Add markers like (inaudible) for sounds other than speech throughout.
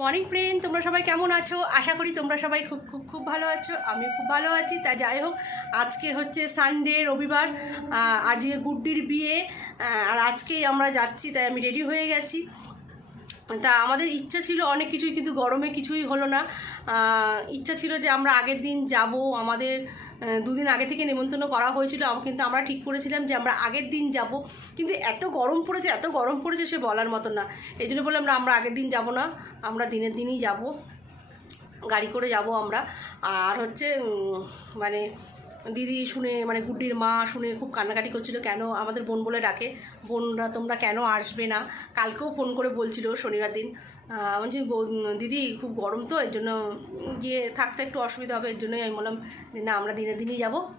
Morning friend তোমরা সবাই কেমন আছো? আশা করি তোমরা সবাই খুব খুব খুব ভালো আছো। আমিও খুব ভালো আছি। তা যাই হোক, আজকে হচ্ছে সানডে রবিবার। আজকে গুড্ডির বিয়ে। আর আজকেই আমরা যাচ্ছি, তাই আমি রেডি হয়ে গেছি। তা আমাদের ইচ্ছা ছিল অনেক কিছুই, কিন্তু গরমে কিছুই হলো না। ইচ্ছা ছিল যে আমরা আগের দিন যাব। আমাদের দুদিন আগে থেকে নেমন্তন্ন করা হয়েছিল। কিন্তু আমরা ঠিক করেছিলাম যে আমরা আগের দিন যাব। কিন্তু এত গরম পড়েছে, এত গরম পড়েছে সে বলার মতো না। এই জন্য বললাম, না, আমরা আগের দিন যাব না। আমরা দিনের দিনই যাব। গাড়ি করে যাব আমরা। আর হচ্ছে মানে দিদি শুনে মানে গুড্ডির মা শুনে খুব কান্নাকাটি করছিল, কেন আমাদের বোন বলে ডাকে? বোনরা তোমরা কেন আসবে না? কালকেও ফোন করে বলছিল শনিবার দিন। বলছি, "বোন- দিদি খুব গরম তো, এর জন্য গিয়ে থাকতে একটু অসুবিধা হবে, এর জন্যই আমি বললাম যে না, আমরা দিনে দিনই যাব।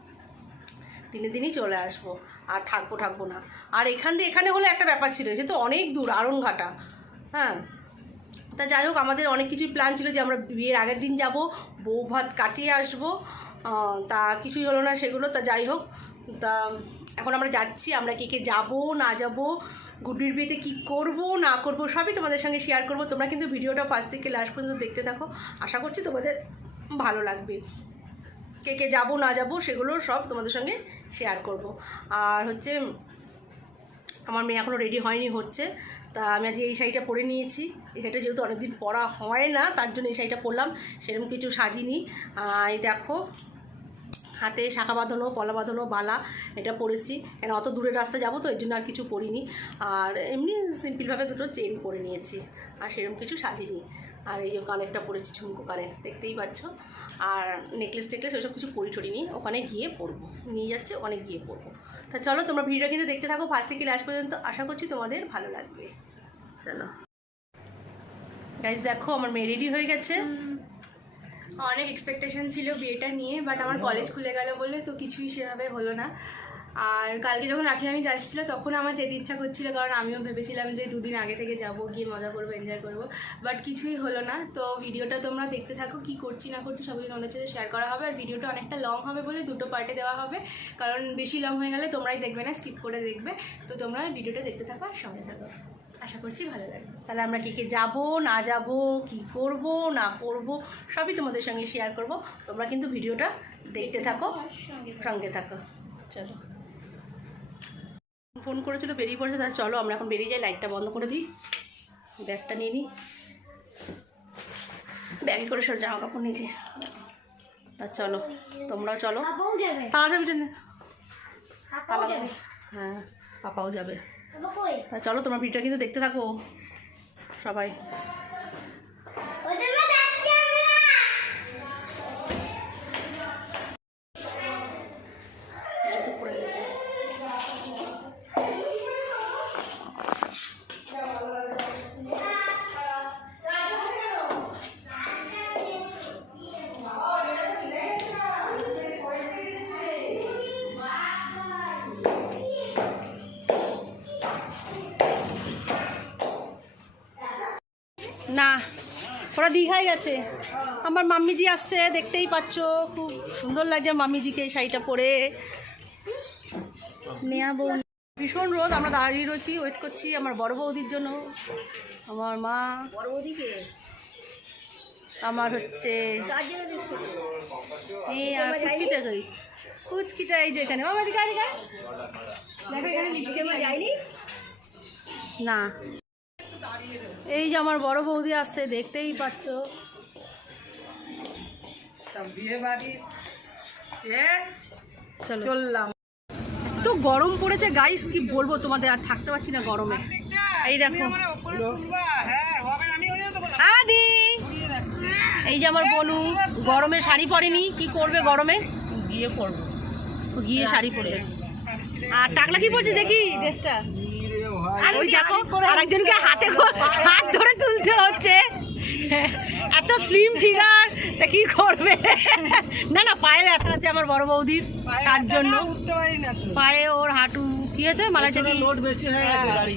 দিনে দিনই চলে আসব, আর থাকব থাকব না। আর এখান দিয়ে, এখানে হলে একটা ব্যাপার ছিল সে তো অনেক দূর, আড়ংঘাটা। হ্যাঁ? তা যাই হোক, আমাদের অনেক কিছুই প্ল্যান ছিল যে আমরা বিয়ের আগের দিন যাব, বউ ভাত কাটিয়ে আসব তা কিছুই হলো না সেগুলো, তা যাই হোক, তা এখন আমরা যাচ্ছি, আমরা কে কে যাব, না যাব, গুড্ডির বিয়েতে কী করব, না করব, সবই তোমাদের সঙ্গে শেয়ার করব। তোমরা কিন্তু ভিডিওটা ফার্স্ট থেকে লাস্ট পর্যন্ত দেখতে থাকো। আশা করছি তোমাদের ভালো লাগবে। কে কে যাব, না যাব, সেগুলো সব তোমাদের সঙ্গে শেয়ার করব। আর হচ্ছে, আমার মেয়ে এখনও রেডি হয়নি হচ্ছে, তা আমি আজকে এই শাড়িটা পরে নিয়েছি। এই শাড়িটা যেহেতু অনেকদিন পরা হয় না, তার জন্য এই শাড়িটা পরলাম সেরকম কিছু সাজিনি। এই দেখো হাতে শাখা বাঁধানো পলা বাঁধানো বালা, এটা পরেছি। কেন, অত দূরের রাস্তা যাব তো, এর জন্য আর কিছু পরিনি। আর এমনি সিম্পলভাবে দুটো চেন পরে নিয়েছি, আর সেরকম কিছু সাজিনি। আর এই যে কানেরটা পরেছি, ঝুমকো কানের, দেখতেই পাচ্ছ। আর নেকলেস টেকলেস ওইসব কিছু পরি টরিনি ওখানে গিয়ে পরবো। নিয়ে যাচ্ছে, ওখানে গিয়ে পরবো। তা চলো, তোমরা ভিডিওটা কিন্তু দেখতে থাকো ফার্স্ট থেকে লাস্ট পর্যন্ত, আশা করছি তোমাদের ভালো লাগবে। চলো। গাইজ দেখো, আমার মেয়ে রেডি হয়ে গেছে। অনেক এক্সপেকটেশন ছিল বিয়েটা নিয়ে বাট আমার কলেজ খুলে গেল বলে তো কিছুই সেভাবে হলো না। আর কালকে যখন রাখি আমি যাচ্ছিল তখন আমার যেতে ইচ্ছা করছিল কারণ আমিও ভেবেছিলাম যে দুদিন আগে থেকে যাব গিয়ে মজা করব এনজয় করব বাট কিছুই হলো না। তো ভিডিওটা তোমরা দেখতে থাকো কি করছি না করছি সব কিছু তোমাদের সাথে শেয়ার করা হবে। আর ভিডিওটা অনেকটা লং হবে বলে দুটো পার্টে দেওয়া হবে কারণ বেশি লং হয়ে গেলে তোমরাই দেখবে না স্কিপ করে দেখবে। তো তোমরা ভিডিওটা দেখতে থাকো আর সঙ্গে থাকো। আশা করছি ভালো লাগবে। তাহলে আমরা কে কে যাব না যাব কি করব না করব সবই তোমাদের সঙ্গে শেয়ার করব। তোমরা কিন্তু ভিডিওটা দেখতে থাকো সঙ্গে থাকো। চলো। ফোন করেছিল বেরিয়ে পড়েছে তাহলে চলো আমরা এখন বেরিয়ে যাই লাইটটা বন্ধ করে দিই। ব্যাগটা নিয়ে নিই। ব্যাগে করে সব জামা কাপড় নিয়েছি তা চলো তোমরাও চলো। তারা যাবে। হ্যাঁ পাপাও যাবে। তা চলো তোমার ভিডিওটা কিন্তু দেখতে থাকো সবাই। ওরা দীঘায় গেছে আমার মাম্মিজি আসছে দেখতেই পাচ্ছ খুব সুন্দর লাগছে মাম্মিজিকে এই শাড়িটা পরে নেয়া বোন ভীষণ রোদ আমরা দাঁড়িয়ে রয়েছি ওয়েট করছি আমার বড় বৌদির জন্য। আমার মা। বড় বৌদিকে? আমার হচ্ছে কুচকিটা এই যে এখানে। বাবা এদিকে আয়, এদিকে আয়। দেখো এখানে না। এই যে আমার বড় বৌদি আসছে দেখতেই পাচ্ছ। বিয়ে বাড়ি। এ চলো। চললাম। এত গরম পড়েছে গাইস কি বলব তোমাদের আর থাকতে পারছি না গরমে। এই দেখো। হ্যাঁ তো। আদি! এই যে আমার বনু গরমে শাড়ি পরেনি কি করবে গরমে? গিয়ে পরবো। গিয়ে শাড়ি পরবে। আর টাকলা কি পরছিস দেখি ড্রেসটা? ওই দেখো আরেকজনকে হাতে হাত ধরে তুলতে হচ্ছে। এত স্লিম ফিগার তা কি করবে? না না পায়ে ব্যথা আছে আমার বড় বৌদির তার জন্য। উঠতে পারি না তো। পায়ে ওর হাঁটু কি আছে মালা চাকি লোড বেশি হয়ে গেছে গাড়ি।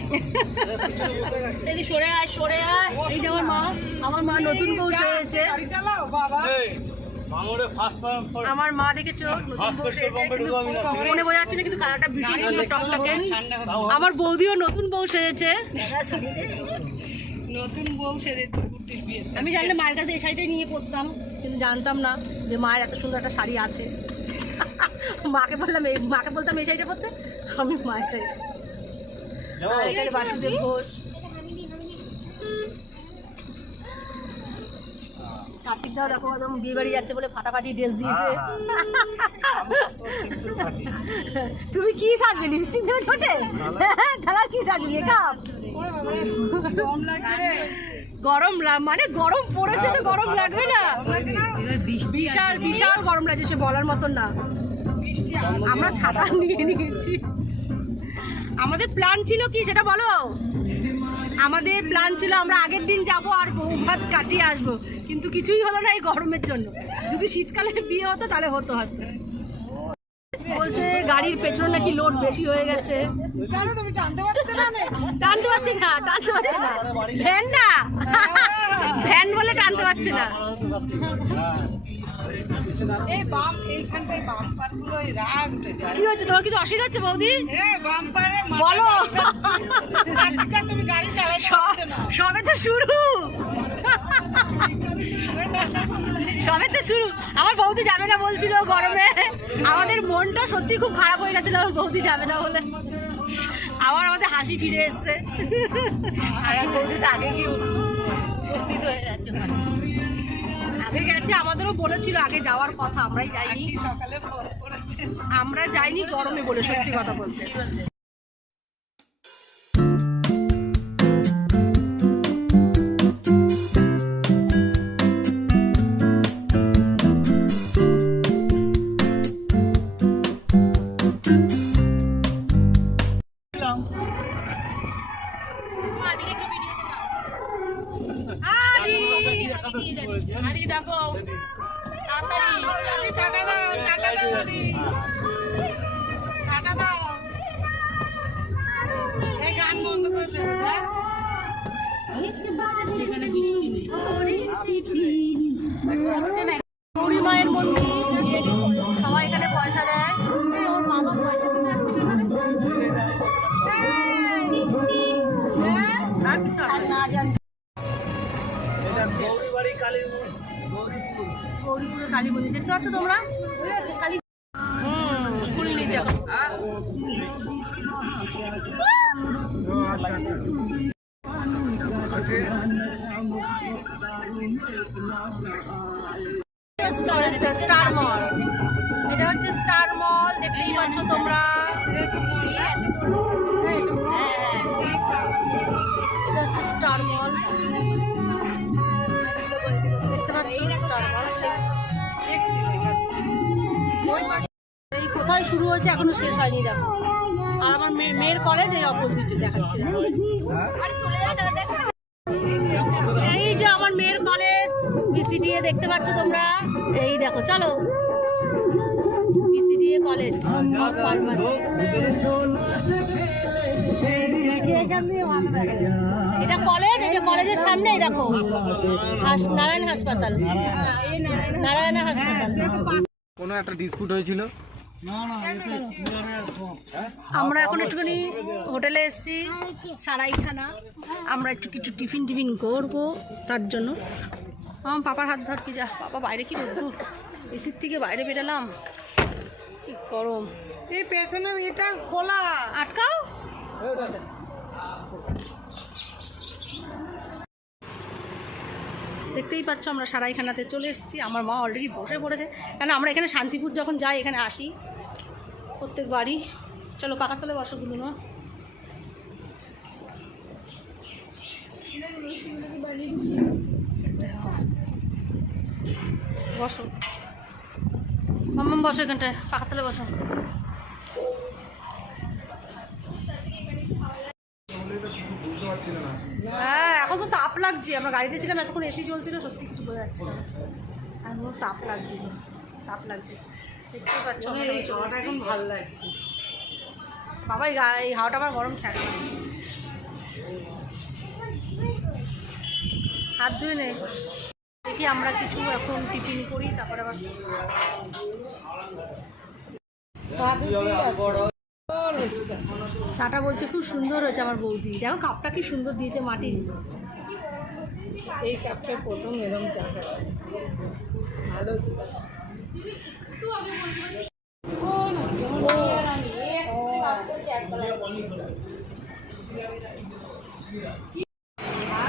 এই সরে আয় সরে আয়। এই যে আমার মা আমার মা নতুন বউ সেজেছে গাড়ি চালাও বাবা। আমার মা দেখেছ নতুন বউ সেজেছে কিন্তু ফোনে বোঝা যাচ্ছে না কিন্তু কালারটা ভীষণ সুন্দর টকটকে আমার বৌদিও নতুন বউ সেজেছে। নতুন বউ সেজে আমি জানলে মায়ের কাছে এই শাড়িটাই নিয়ে পরতাম কিন্তু জানতাম না যে মায়ের এত সুন্দর একটা শাড়ি আছে। মাকে বললাম এই মাকে বলতাম এই শাড়িটা পরতে? আমি মায়ের শাড়িটা। আর এখানে বাসুদেব ঘোষ। দাও দেখো একদম বিয়ে বাড়ি যাচ্ছে বলে ফাটাফাটি ড্রেস দিয়েছে। (laughs) তুমি কি সাজবে লিপস্টিক দেবে ঠোঁটে? তাহলে কি সাজবি রে। গরম মানে গরম পড়েছে তো গরম লাগবে না। বিশাল বিশাল গরম লাগছে সে বলার মতন না। আমরা ছাতা নিয়ে নিয়েছি। আমাদের প্ল্যান ছিল কি সেটা বলো? আমাদের প্ল্যান ছিল আমরা আগের দিন যাব আর বউ ভাত কাটিয়ে আসব। কিন্তু কিছুই হলো না এই গরমের জন্য। যদি শীতকালে বিয়ে হতো তাহলে হতো হয়তো। বলছে গাড়ির পেছনে নাকি লোড বেশি হয়ে গেছে। টানতে পারছি না টানতে পারছি না। ভ্যান না। ভ্যান বলে টানতে পারছি না। এই বাম এইখানটায় বাম্পার কি হচ্ছে তোমার কিছু অসুবিধা হচ্ছে বৌদি? বলো। সবে তো শুরু। সবে তো শুরু। আমার বৌদি যাবে না বলছিল গরমে। আমাদের মনটা সত্যি খুব খারাপ হয়ে গেছিল, আমার বৌদি যাবে না বলে। আবার আমাদের হাসি ফিরে এসছে। আর বৌদি তো আগে কি উপস্থিত হয়ে যাচ্ছে। ওখানে। আছে গেছে আমাদেরও বলেছিল আগে যাওয়ার কথা আমরাই যাইনি সকালে আমরা যাইনি গরমে বলে সত্যি কথা বলতে গৌরী মায়ের মন্দির সবাই এখানে পয়সা দেয়। ওর বাবা পয়সা দিতে গৌরীপুরের কালী মন্দির। দেখতে পাচ্ছ তোমরা? স্টার মল এটা হচ্ছে স্টার মল দেখতেই পাচ্ছ তোমরা এটা হচ্ছে স্টার মল দেখতে পাচ্ছ স্টার মল এই কোথায় শুরু হয়েছে? এখনও শেষ হয়নি দেখো। আর আমার মেয়ে- মেয়ের কলেজ এই অপোজিটে দেখাচ্ছে। এই যে আমার মেয়ের কলেজ বিসিডিএ দেখতে পাচ্ছ তোমরা। এই দেখো চলো। বিসিডিএ কলেজ অফ ফার্মাসি এটা কলেজ এই যে কলেজের সামনে এই দেখো। হাস- নারায়ণ হাসপাতাল। নারায়ণ। হাসপাতাল। কোনো একটা ডিসপুট হয়েছিল? আমরা এখন একটুখানি হোটেলে এসেছি সারাইখানা। আমরা একটু কিছু টিফিন টিফিন করব তার জন্য। আমার পাপার হাত ধর কি যা পাপা বাইরে কি রোদ্দুর এসির থেকে বাইরে বেরালাম। কি গরম। এই পেছনে এটা খোলা। আটকাও। দেখতেই পাচ্ছ আমরা সারাইখানাতে চলে এসেছি। আমার মা অলরেডি বসে পড়েছে। কেন আমরা এখানে শান্তিপুর যখন যাই এখানে আসি। প্রত্যেক বাড়ি চলো কাকার তলে বসো গুলো না বসো। মাম্মাম, বসো এখানটায় পাখার তলে বসো। হ্যাঁ এখন তো তাপ লাগছে, আমরা গাড়িতে ছিলাম, এতক্ষণ এসি চলছিল, সত্যি কিছু বোঝা যাচ্ছে না। এখন তাপ লাগছে তাপ লাগছে। দেখতেই পাচ্ছ এই এসেছি। এখন ভালো লাগছে। বাবা এই হাওয়াটা আমার গরম ছাড়ে। হাত ধুয়ে নে। দেখি আমরা কিছু এখন টিফিন করি তারপরে আবার চাটা বলছে খুব সুন্দর হয়েছে আমার বৌদি। দেখো কাপটা কি সুন্দর দিয়েছে মাটির। এই কাপটা প্রথম এরকম চা খাচ্ছি। ভালো হচ্ছে।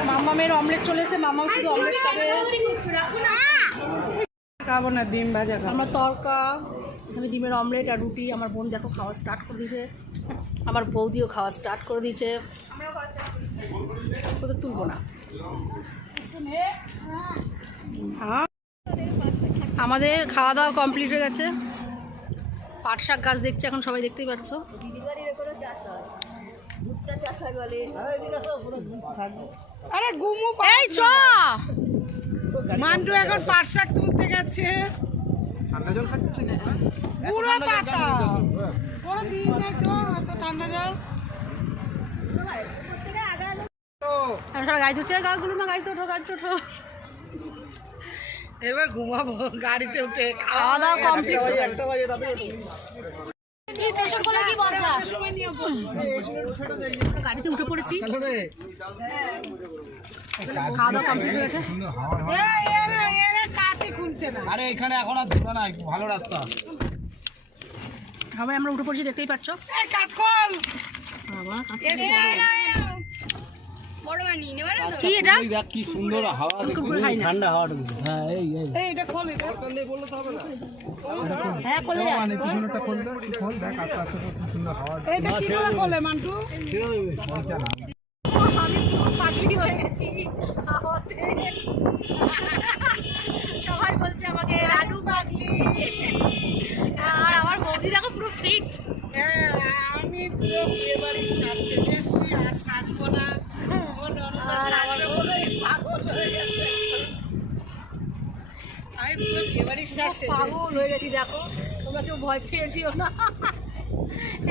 মামামের অমলেট চলে এসে মামাও শুধু অমলেট খাবে। খাব না ডিম ভাজা খাব। আমরা তরকা আমি ডিমের অমলেট আর রুটি আমার বোন দেখো খাওয়া স্টার্ট করে দিয়েছে। আমার বৌদিও খাওয়া স্টার্ট করে দিয়েছে। তোদের তুলবো না। হ্যাঁ। আমাদের খাওয়া দাওয়া কমপ্লিট হয়ে গেছে। পাট শাক গাছ দেখছি এখন সবাই দেখতেই পাচ্ছ। আরে গুমু এই চ! মান্টু এখন পাট শাক তুলতে গেছে। ঠান্ডা জল খাচ্ছিস নাকি? পুরো পাতা। পুরো দিন তো এত ঠান্ডা জল। তো সবাই গাড়ি ধুচ্ছে গাগুলো না ওঠো গাড়িতে ওঠো এবার ঘুমাবো গাড়িতে উঠে খাওয়া দাওয়া কমপ্লিট একটা বাজে তাতে গাড়িতে উঠে পড়েছি। চলো খাওয়া দাওয়া কমপ্লিট হয়ে গেছে আরে এখানে এখন আর নাই ভালো রাস্তা। সবাই আমরা উঠে পড়েছি দেখতেই পাচ্ছ। কাজ কর বাবা, কি এটা? এই দেখ কি সুন্দর হাওয়া কুকুর খাই না। ঠান্ডা হ্যাঁ এই এই। এই এটা খোল এটা। হ্যাঁ মানে পিছনেরটা খোল দে, তুই খোল দেখ আস্তে আস্তে কত সুন্দর হাওয়া এটা কি করে খোলে মান্টু? ছেড়ে না আমি পুরো পাগলি হয়ে গেছি হাওয়াতে। সবাই বলছে আমাকে রানু পাগলি। আর আমার বৌদি দেখো পুরো ফিট হ্যাঁ, আমি পুরো বিয়ে বাড়ির শ্বাস সেজে এসেছি আর সাজবো না। সাজবে পাগল হয়ে গেছে দেখো তোমরা কেউ ভয় পেয়েছিও না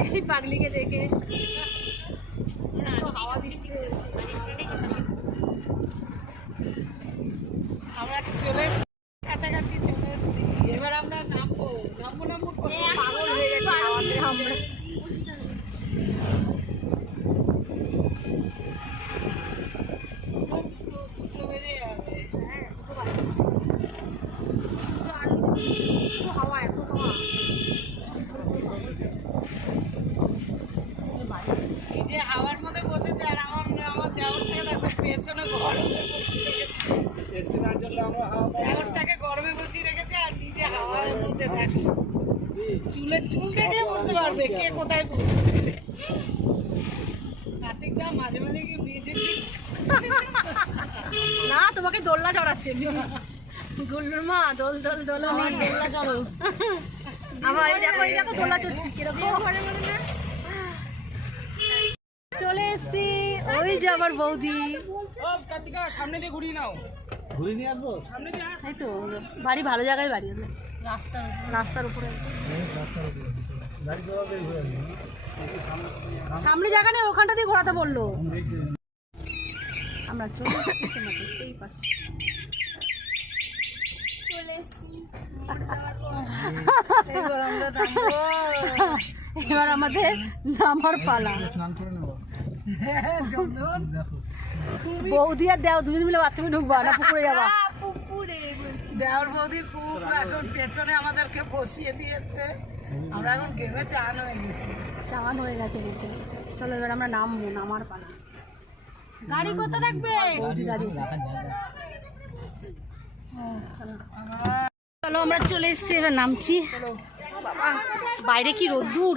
এই পাগলিকে দেখে। হাওয়া দিচ্ছে আমরা চলে এসেছি কাছাকাছি চলে এসেছি এবার আমরা নামবো নামবো নামবো করে পাগল হয়ে গেছে হাওয়াতে আমরা খুব দুটো বেজে যাবে এত হাওয়া এত হাওয়া এই যে হাওয়ার মধ্যে বসেছে আর আমার আমার দেওরটাকে দেখো পেছনে গরমে বসিয়ে রেখেছে আমরা গরমে বসিয়ে রেখেছে আর নিজে হাওয়ার মধ্যে দেখো চুলের চুল দেখলে বুঝতে পারবে কে কোথায় মাঝে মাঝে কি মিউজিক দিচ্ছে। না তোমাকে দোলনা চড়াচ্ছে গুল্লুর মা দোল দোল দোল আমি দোলনা চড়ো আমার এই দেখো এই দেখো দোলনা চড়ছি কীরকম। চলে এসছি ওই যে আমার বৌদি। কার্তিকা সামনে দিয়ে ঘুরিয়ে নাও। ঘুরে নিয়ে আসব? এই তো বাড়ি ভালো জায়গায় বাড়ি। রাস্তার রাস্তার উপরে। সামনে জায়গা নেই ওখানটা দিয়ে ঘোরাতে বলল। আমরা চলে এসেছি তোমরা দেখতেই পাচ্ছ। এবার আমরা নামবো। এবার আমাদের নামার পালা। স্নান করে নেব। বৌদি আর দেও দুজন মিলে বাথরুমে ঢুকবা না পুকুরে যাবা? দেওর বৌদি খুব এখন পেছনে আমাদেরকে বসিয়ে দিয়েছে। আমরা এখন গেমে চান হয়ে গেছি। চান হয়ে গেছে নিচে চলো এবার আমরা নামবো নামার পালা। গাড়ি কোথা রাখবে? হ্যাঁ। চলো আমরা চলে এসেছি এবার নামছি। বাইরে কি রোদ্দুর?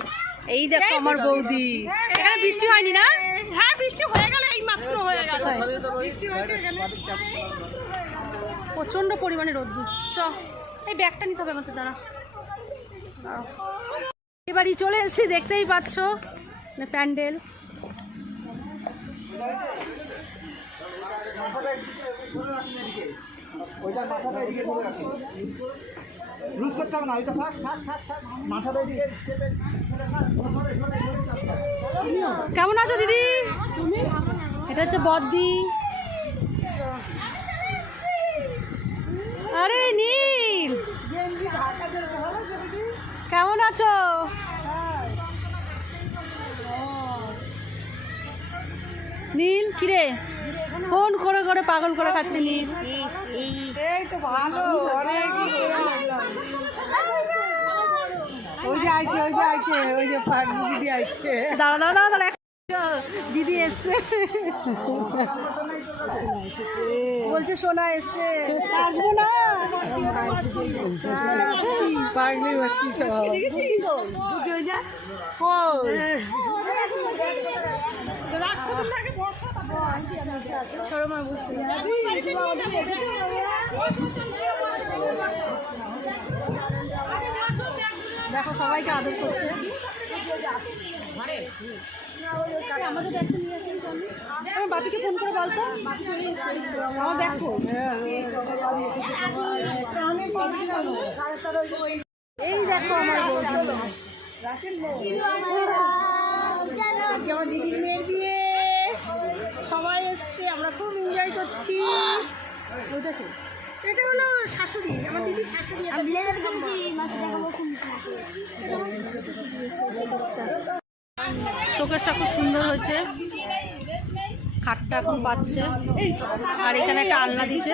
এই দেখো আমার বৌদি। এখানে বৃষ্টি হয়নি না? হ্যাঁ বৃষ্টি হয়ে গেল এই মাত্র হয়ে গেল। বৃষ্টি হয়েছে এখানে। প্রচণ্ড পরিমাণে রোদ্দুর। চ এই ব্যাগটা নিতে হবে আমাদের দ্বারা এবারই চলে এসেছি দেখতেই পাচ্ছ। মানে প্যান্ডেল। ওইটা মাথাটা এদিকে করে রাখি লুজ করতে হবে না ওইটা মাথাটা কেমন আছো দিদি এটা হচ্ছে বদ্দি আরে নীল কেমন আছো নীল কিরে ফোন করে করে পাগল করে খাচ্ছে নি। এই তো ভালো অনেক ওই যে আইছে ওই যে ওই যে পাগলি দিদি আইছে দাঁড়া দাঁড়া দাঁড়া দাঁড়া। দিদি এসছে। বলছে সোনা এসছে। আসব না। পাগলি বসি সব। দেখো সবাইকে আদর করছে। আমাদের ব্যাগটা নিয়ে আসেন আমার বাপিকে ফোন করে বলতো আমার দেখো। এই দেখো। আমার দিদির মেয়ের বিয়ে সবাই এসছে আমরা এনজয় করছি। কি এটা হলো শাশুড়ি আমার দিদি শাশুড়ি শোকেসটা খুব সুন্দর হয়েছে। খাটটা এখন পাচ্ছে। আর এখানে একটা আলনা দিচ্ছে।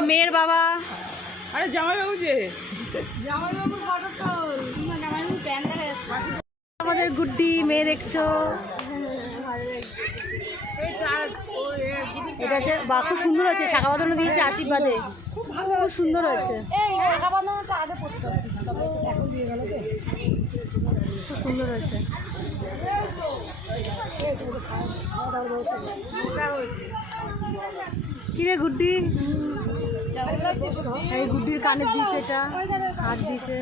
মেয়ের বাবা? আরে জামাই বাবু যে আমাদের গুড্ডি মেয়ে দেখছ? এটা হচ্ছে বা খুব সুন্দর হয়েছে। শাখা বাঁধানো দিয়েছে আশীর্বাদে। খুব সুন্দর হয়েছে। খুব সুন্দর হয়েছে। কিরে গুড্ডি? এই গুড্ডির কানের দিয়েছে এটা হাত গেছে?